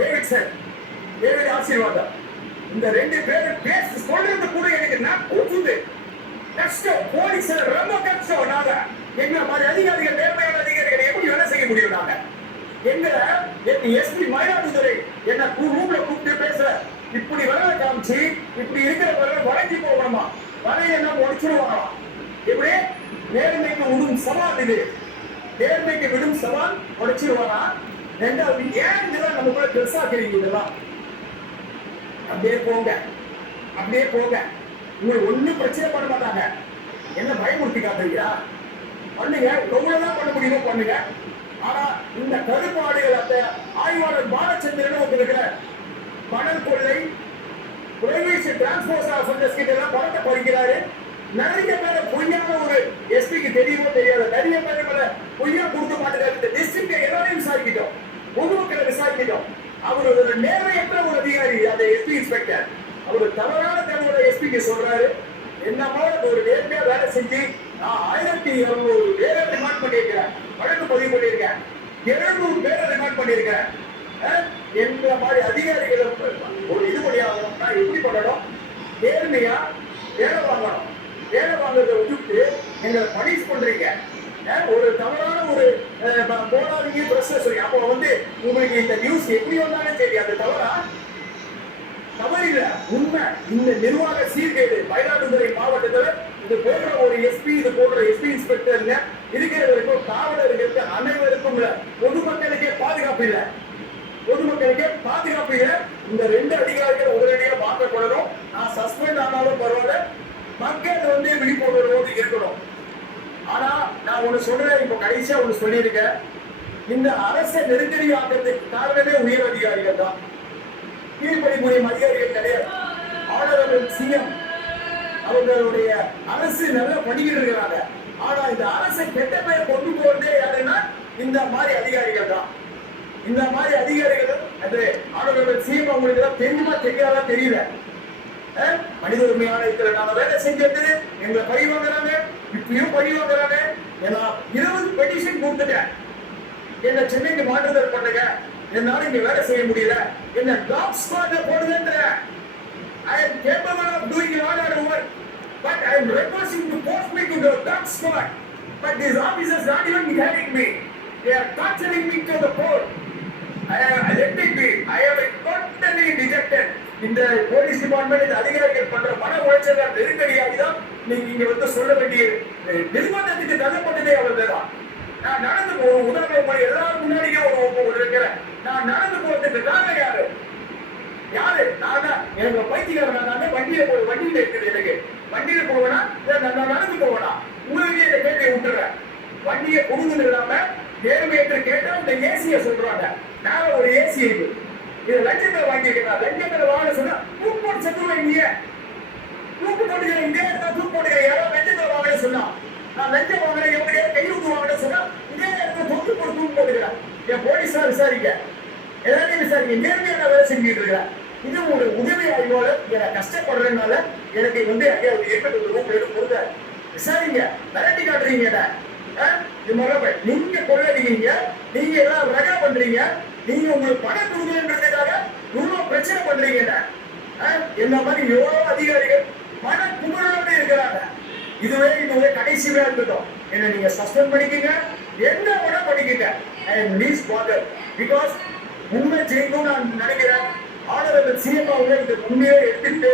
Davidson, David ஆசீர்வாதம், இந்த ரெண்டு பேரும் பேசி சொல்றது கூட எனக்கு நான் கூத்துது. கஷ்டம், போலீஸ் ரொம்ப கஷ்டம். நாங்க என்ன மாதிரி அதிகாரிகள், நேர்மையான அதிகாரிகள் எப்படி வேலை செய்ய முடியும்? நாங்க எங்க எஸ்பி மயிலாடுதுறை என்ன ரூம்ல கூப்பிட்டு பேச, இப்படி வரல காமிச்சு, இப்படி இருக்கிற வரல வளைஞ்சு போகணுமா, வரைய என்ன முடிச்சுடுவாங்களாம். இப்படி நேர்மைக்கு விடும் சவால் இது, நேர்மைக்கு விடும் சவால் உடைச்சிருவானா? ரெண்டாவது, ஏன் இதெல்லாம் நம்ம கூட பெருசாக்கிறீங்க? இதெல்லாம் அப்படியே போங்க, அப்படியே போங்க. உங்களுக்கு ஒண்ணும் பிரச்சனை பண்ண மாட்டாங்க. என்ன பயமுறுத்தி காட்டுறீங்களா? பண்ணுங்க, எவ்வளவுதான் பண்ண முடியுமோ பண்ணுங்க. ஆனா இந்த கருப்பாடுகள், அந்த ஆய்வாளர் பாலச்சந்திரன் இருக்கிற மணல் கொள்ளை, பிரைவேட் டிரான்ஸ்போர்ட் ஆஃபீஸர்ஸ் கிட்ட எல்லாம் பணத்தை பறிக்கிறாரு. நிறைய பேரை பொய்யான ஒரு எஸ்பிக்கு தெரியுமோ தெரியாது, நிறைய பேரை மேல பொய்யா கொடுக்க மாட்டேங்கிறாரு. இந்த டிஸ்ட்ரிக்ட் எல்லாரையும் விசாரிக்கிட்டோம், பொதுமக்களை விசாரிக்கிட்டோம். அவர் ஒரு நேர்மையற்ற ஒரு அதிகாரி, அந்த எஸ்பி இன்ஸ்பெக்டர். அவர் தவறான தகவலை எஸ்பிக்கு சொல்றாரு. என்னமோ ஒரு நேர்மையா வேலை செஞ்சு நான் 1200 பேரை ரிமாண்ட் பண்ணியிருக்கிறேன், வழக்கு பதிவு பண்ணியிருக்கேன், 700 பேரை ரிமாண்ட் பண்ணியிருக்கேன். எந்த மாதிரி அதிகாரிகளை ஒரு இது பண்ணியாகணும்னா எப்படி பண்ணணும்? நேர்மையா வேலை வாங்கணும். வேலை வாங்குறதை விட்டுட்டு எங்களை பனிஷ் பண்றீங்க. ஒரு தவறான ஒரு போராடிங்க பிரச்சனை சொல்லி, அப்போ உங்களுக்கு இந்த நியூஸ் எப்படி வந்தாலும் சரி, அது தவறு இல்ல, உண்மை. இந்த நிர்வாக சீர்கேடு மயிலாடுதுறை மாவட்டத்தில் இது போன்ற ஒரு எஸ்பி, இது போன்ற எஸ்பி இன்ஸ்பெக்டருங்க இருக்கிறவருக்கும் காவலர்களுக்கு அனைவருக்கும் இல்ல, பொதுமக்களுக்கே பாதுகாப்பு இல்ல, பொதுமக்களுக்கே பாதுகாப்பு இல்ல. இந்த ரெண்டு அதிகாரிகள் உடனடியாக மாற்றப்படணும். நான் சஸ்பெண்ட் ஆனாலும் பரவாயில்ல, மக்கள் விழிப்புணர்வோடு இருக்கணும். ஆனா நான் ஒண்ணு சொல்றேன், இப்ப கடைசியா ஒண்ணு சொல்லியிருக்கேன். இந்த அரசை நெருக்கடி ஆகிறதுக்கு காரணமே உயர் அதிகாரிகள் தான், கீழ்பணிபுரியும் அதிகாரிகள் கிடையாது. ஆனரபிள் சிஎம் அவர்களுடைய அரசு நல்லா பண்ணிக்கிட்டு இருக்கிறாங்க. ஆனா இந்த அரசை கெட்ட பெயர் கொண்டு போறதே யாருன்னா இந்த மாதிரி அதிகாரிகள் தான். இந்த மாதிரி அதிகாரிகள் அந்த ஆனரபிள் சிஎம் அவங்களுக்கு தான் தெரியுமா தெரியாதா தெரியல. மனித உரிமை ஆணையத்தில் நாம வேலை செஞ்சது எங்களை பழி வாங்குறாங்க, இப்பயும் பழி வாங்குறாங்க. ஏன்னா 20 பெட்டிஷன் கொடுத்துட்டேன், என்ன சென்னைக்கு மாற்றுதல் பண்ணுங்க, என்னால இங்க வேலை செய்ய முடியல, என்ன talk ஸ்குவாட்ல போடுங்கன்ற. I am capable of doing a lot of work, but I am requesting to post me to the dog squad. But these officers not even having me. They are torturing me to the court. Let me be. I am totally dejected. இந்த police department, இந்த அதிகாரிகள் பண்ற மன உளைச்சல் நெருக்கடியாக தான் நீங்க இங்க சொல்ல வேண்டிய நிர்பந்தத்துக்கு தள்ளப்பட்டதே அவர்கள் தான். நான் நடந்து போவோம், உதாரணம் எல்லாரும் முன்னாடியே ஒரு இருக்கிறேன். நான் நடந்து போறதுக்கு காரணம் யாரு? நான் தான். எனக்கு பைத்தியக்காரன் நான் வண்டியில இருக்குது, எனக்கு வண்டியில போவேனா நான் நடந்து போவேனா? உங்களுக்கு இந்த கேள்வியை விட்டுறேன். வண்டியை கொடுங்கன்னு இல்லாம நேர்மையற்று கேட்டா இந்த ஏசிய சொல்றாங்க. மேல ஒரு ஏசி இருக்கு, இது லட்சத்தில் வாங்கியிருக்கா, லட்சத்தில் வாங்க சொன்னா தூக்கு போட்டு செத்துருவேன். இங்கே தூக்கு போட்டுக்கிறேன், இதே இடத்துல தூக்கு போட்டுக்கிறேன். யாரோ லட்சத்தில் வாங்க சொன்னா, நான் லட்சம் வாங்குறேன், எப்படியா கையெழுத்து வாங்கினேன் சொன்னா இதே இடத்துல தொட்டு போட்டு தூக்கு போட்டுக்கிறேன். என் போலீஸா விசாரிக்க, எல்லாரையும் விசாரிக்க, நேர்மையான வேலை செஞ்சுட்டு இருக்கிறேன். இது ஒரு உதவி ஆய்வாளர், நான் கஷ்டப்படுறதுனால எனக்கு ஏற்பட்டு விசாரிங்க, மிரட்டி காட்டுறீங்க. இது மாதிரி நீங்க கொள்ளடிங்க, நீங்க எல்லாம் ரகா பண்றீங்க, நீங்க உங்களுக்கு பணம் கொடுக்கணுன்றதுக்காக இவ்வளவு பிரச்சனை பண்றீங்க. என்ன மாதிரி எவ்வளவு அதிகாரிகள் மன குமரோடு இருக்கிறாங்க. இதுவே கடைசியா இருக்கட்டும். என்ன நீங்க சஸ்பெண்ட் பண்ணிக்கங்க, என்ன விட பண்ணிக்கங்க. I am least bothered, because உண்மை ஜெயிக்கும் நான் நினைக்கிறேன். ஆனரபிள் சிஎம் அவர்கள் உண்மையை எடுத்துட்டு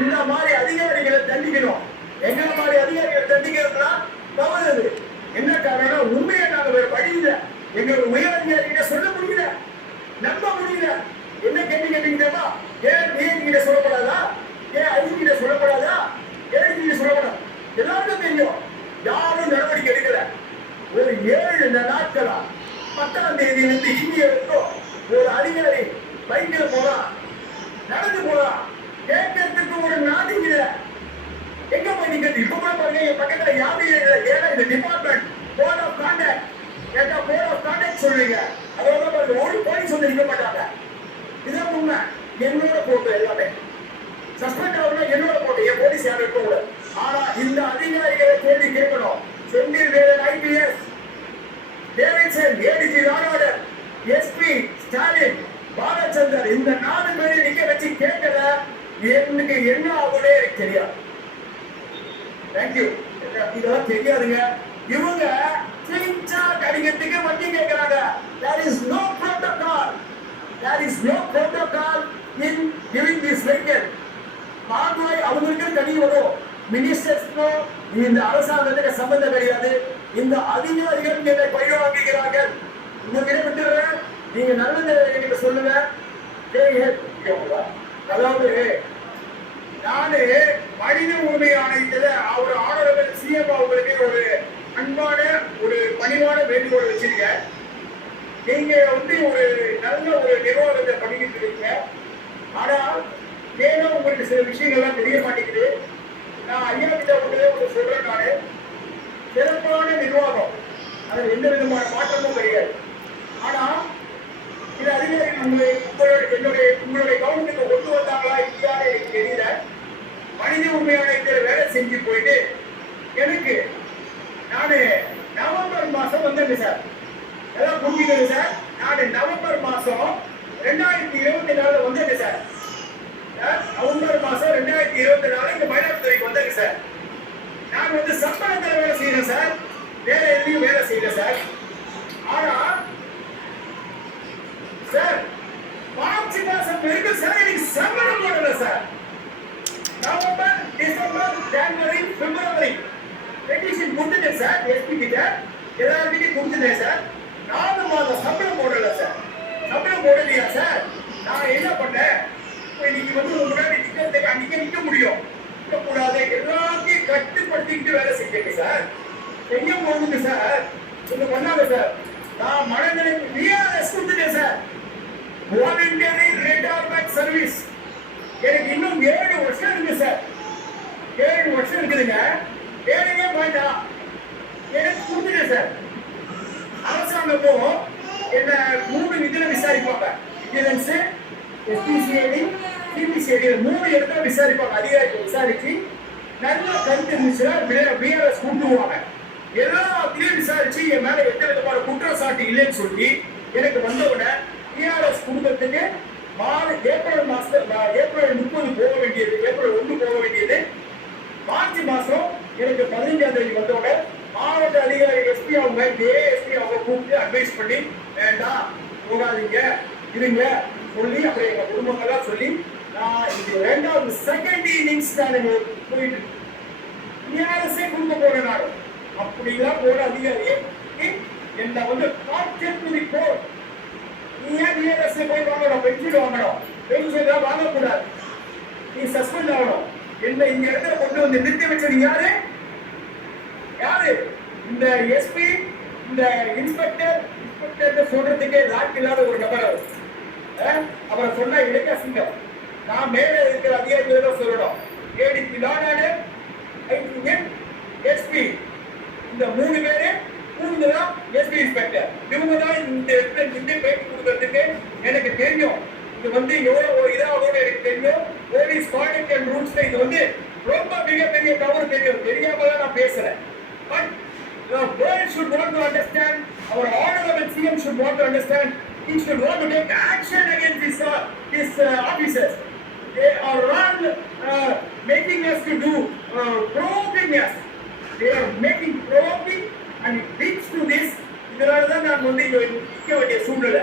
இந்த மாதிரி அதிகாரிகளை தண்டிக்கணும். எங்களை மாதிரி அதிகாரிகளை தண்டிக்கிறதுனா தவறு. என்ன காரணம்? உண்மையை நாங்க வேற படிக்கல, எங்களோட உயர் அதிகாரிகிட்ட சொல்ல முடியல, நம்ப முடியல. என்ன கேட்டீங்கன்னா, ஏன் நீங்க சொல்லப்படாதா, ஏன் ஐக்கிட்ட சொல்லப்படாதா, ஏன் நீங்க சொல்லப்படாது? எல்லாருக்கும் தெரியும், யாரும் நடவடிக்கை எடுக்கல. ஒரு 7 நாட்களா 10ஆம் தேதியிலிருந்து இந்திய வரைக்கும் ஒரு அதிகாரி பைக்கில் போலாம், நடந்து போலாம், கேட்கறதுக்கு ஒரு நாடு இல்ல. எங்க போய் நீங்க இப்ப கூட பாருங்க, என் பக்கத்துல யாரும் ஏன்னா இந்த டிபார்ட்மெண்ட் போர்ட் ஆஃப் கான்டாக்ட் கேட்டா போர்ட் ஆஃப் கான்டாக்ட் சொல்றீங்க. அதோட ஒரு போலீஸ் நிக்க மாட்டாங்க. இதான் உண்மை. என்னோட போட்டு எல்லாமே சஸ்பெண்ட் ஆகணும், என்னோட போட்டு என் போலீஸ் யாரும் இருக்க கூடாது. ஆனா இந்த அதிகாரிகளை கேள்வி கேட்கணும். Senthil Velan IPS, Davidson ADG law order, SP Stalin, Balachander இந்த 4 பேரை நிக்க வச்சு கேட்கல எனக்கு என்ன ஆகுனே எனக்கு தெரியாது. தேங்க்யூ. இதெல்லாம் தெரியாதுங்க. இவங்க சிஞ்சா கடிகத்துக்கு வண்டி கேட்கிறாங்க. There is no protocol. There is no protocol in giving this vehicle. மாண்புரை அவங்களுக்கு தனி வரும். மினிஸ்டர்ஸ்னோ இந்த அரசாங்கத்துக்கு சம்பந்தம் கிடையாது. இந்த அதிகாரிகள் என்னை பயிர் வாங்குகிறார்கள். உங்ககிட்ட விட்டுறேன். நீங்க நல்லது எனக்கு சொல்லுங்க. அதாவது நானு மனித உரிமை ஆணையத்துல அவர் ஆனரபிள் சிஎம் அவர்களுக்கு ஒரு அன்பான ஒரு பணிவான வேண்டுகோள் வச்சிருக்கேன். நீங்க ஒரு நல்ல ஒரு நிர்வாகத்தை பண்ணிக்கிட்டு இருக்கீங்க. ஆனா மேலும் உங்களுக்கு சில விஷயங்கள்லாம் தெரிய மாட்டேங்குது. நான் ஐயா கிட்ட ஒன்று சொல்றேன். நானு சிறப்பான நிர்வாகம், அது எந்த விதமான மாற்றமும் கிடையாது. ஆனா இது அதிகாரிகள் உங்களுடைய கவனத்துக்கு கொண்டு வந்தாங்களா இல்லையான்னு எனக்கு தெரியல. மனித உரிமையான வேலை செஞ்சு போயிட்டு எனக்கு நானு நவம்பர் மாசம் வந்தேன் சார். எல்லாம் புரிஞ்சுக்கிறது சார். நான் நவம்பர் மாசம் 2024 வந்தேன் சார். நவம்பர் மாசம் 2024 இங்க மயிலாடுதுறைக்கு வந்தேங்க சார். நான் சம்பளத்துல வேலை செய்யறேன் சார். வேற எதுலையும் வேலை செய்யல சார். ஆனா சார் மார்ச் மாசம் இருக்கு சார். எனக்கு சம்பளம் போடல சார். நவம்பர், டிசம்பர், ஜனவரி, பிப்ரவரி பெட்டிஷன் கொடுத்துட்டேன் சார். எஸ்பி கிட்ட எல்லாருக்கிட்டையும் கொடுத்துட்டேன் சார். 4 மாதம் சம்பளம் போடல சார். சம்பளம் போடலையா சார்? நான் என்ன பண்ணேன்? இன்னைக்கு முன்னாடி நிக்கிறதுக்கு அன்னைக்கு நிக்க முடியும், நிற்கக்கூடாது, எல்லாத்தையும் கட்டுப்படுத்திக்கிட்டு வேலை செஞ்சேங்க சார். செய்ய போகுது சார். ஒண்ணு பண்ணாங்க சார். நான் மனநிலைக்கு விஆர்எஸ் கொடுத்துட்டேன் சார். Voluntary retirement service. எனக்கு இன்னும் 7 வருஷம் இருக்கு சார். 7 வருஷம் இருக்குதுங்க. வேலையே வேண்டாம் எனக்கு கொடுத்துட்டேன் சார். அரசாங்கமும் என்ன 3 இதுல விசாரிப்பாங்க. விஜிலன்ஸ், எஸ்பிசிஐடி, சிபிசிஐடி 3 இடத்துல விசாரிப்பாங்க. அதிகாரிகள் விசாரிச்சு நல்ல கருத்து இருந்துச்சுன்னா விஆர்எஸ் கூட்டுவாங்க. எல்லாத்தையும் விசாரிச்சு என் மேல எந்த விதமான குற்றச்சாட்டு இல்லைன்னு சொல்லி எனக்கு வந்தவுடனே விஆர்எஸ் குடும்பத்துக்கு ஏப்ரல் மாசத்துல ஏப்ரல் 30 போக வேண்டியது, ஏப்ரல் 1 போக வேண்டியது. மார்ச் மாசம் எனக்கு 15ஆம் தேதி வந்தவுடனே மாவட்ட அதிகாரி எஸ்பி அவங்க ஏஎஸ்பி அவங்க கூப்பிட்டு அட்வைஸ் பண்ணி வேண்டாம் போகாதீங்க இருங்க சொல்லி அப்புறம் எங்க குடும்பங்கள்லாம் சொல்லி நான் இது 2வது செகண்ட் இன்னிங்ஸ் தான் போயிட்டு விஆர்எஸ்ஸே கொடுக்க போறேன். நான் அப்படிலாம் போற அதிகாரியே என்ன கான்செப்ட் போர். நீ ஏன் விஆர்எஸ் போய் வாங்கணும்? பென்ஷன் வாங்கணும். பென்ஷன் வாங்கக்கூடாது. நீ சஸ்பெண்ட் ஆகணும். என்ன இந்த இடத்துல கொண்டு வந்து நிறுத்தி வச்சது யாரு? இந்த எஸ்பி, இந்த இன்ஸ்பெக்டர் சொல்றதுக்கே லாக் இல்லாத ஒரு நபர். அவரை சொன்னா இலக்க சிங்கம். நான் மேல இருக்கிற அதிகாரிகள் சொல்லணும். ஏடிபி லானாடு, ஐபிஎன், எஸ்பி இந்த 3 பேரு கூடுதலா எஸ்பி இன்ஸ்பெக்டர். இவங்க தான் இந்த இடத்துல பேட்டி கொடுக்கறதுக்கு எனக்கு தெரியும். இது எவ்வளவு இதாகும் எனக்கு தெரியும். போலீஸ் கான்டக்ட் அண்ட் ரூல்ஸ்ல இது ரொம்ப மிகப்பெரிய தவறு தெரியும். தெரியாம தான் நான் பேசுறேன். But the world should want to understand, our honorable CM should want to understand, he should want to take action against these officers. They are all making us to do probing us. They are making probing and it leads to this. இதனால தான் நான் நிற்க வேண்டிய சூழ்நிலை.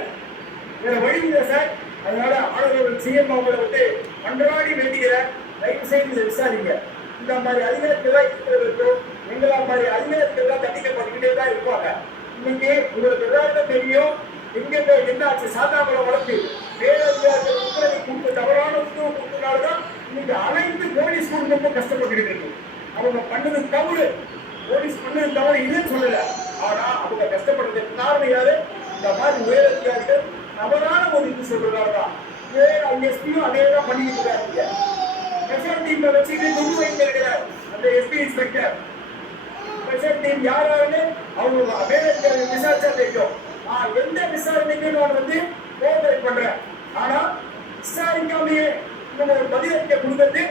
வேற வழி இல்லை sir. அதனால ஆளுநர்கள் சிஎம் அவங்களை அன்றாடி வேண்டுகிறேன், தயவு செய்து இதை விசாரிங்க. இந்த மாதிரி அதிகாரிகள் இருக்கிறதோ எங்களா மாதிரி அதிகாரிகள் தண்டிக்கப்பட்டுக்கிட்டே தான் இருப்பாங்க. இன்னைக்கு உங்களுக்கு எல்லாருக்கும் தெரியும் எங்க என்ன ஆச்சு. சாத்தாமலை வழக்கு பேரதிகாரிகள் உத்தரவை கொடுத்து தவறான உத்தரவு கொடுத்தனால்தான் இன்னைக்கு அனைத்து போலீஸ் குடும்பமும் கஷ்டப்பட்டு இருக்கு. அவங்க பண்ணது தவறு, போலீஸ் பண்ணது தவறு இல்லைன்னு சொல்லல. ஆனா அவங்க கஷ்டப்படுறதுக்கு காரணம் யாரு? இந்த மாதிரி உயரதிகாரிகள் தவறான ஒரு இது சொல்றதாலதான். எஸ்பியும் அதே தான் பண்ணிக்கிட்டு இருக்காங்க. ஸ்பெஷல் டீம்ல வச்சுட்டு கொண்டு வைக்க இருக்கிறார் அந்த எஸ்பி இன்ஸ்பெக்டர். ஸ்பெஷல் டீம் யாராவது அவங்க மேலதிகாரி விசாரிச்சா தெரியும். எந்த விசாரணைக்கு நான் கோஆபரேட் பண்றேன். ஆனா விசாரிக்காமையே நம்ம ஒரு பதிலளிக்க கொடுக்கறது